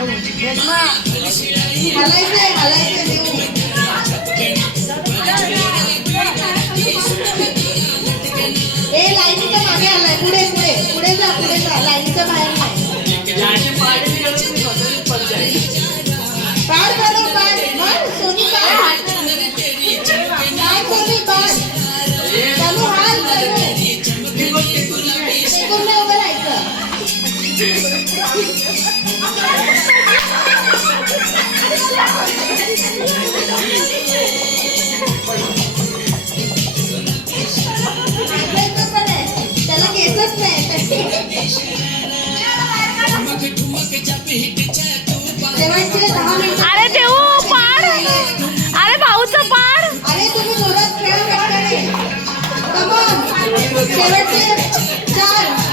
ए लाईनीच्या मागे आलाय, पुढे पुढे पुढे जा लाईनीच्या बाहेर नाही. पाड करो पाड सोनी पाड सोनी पाड चालू हाल टेकून नाही उभं राहायचं. त्याला केसच नाही. अरे देऊ पाड, अरे भाऊचं पाड. अरे तुम्ही जोरात खेळ. शेवटचे 4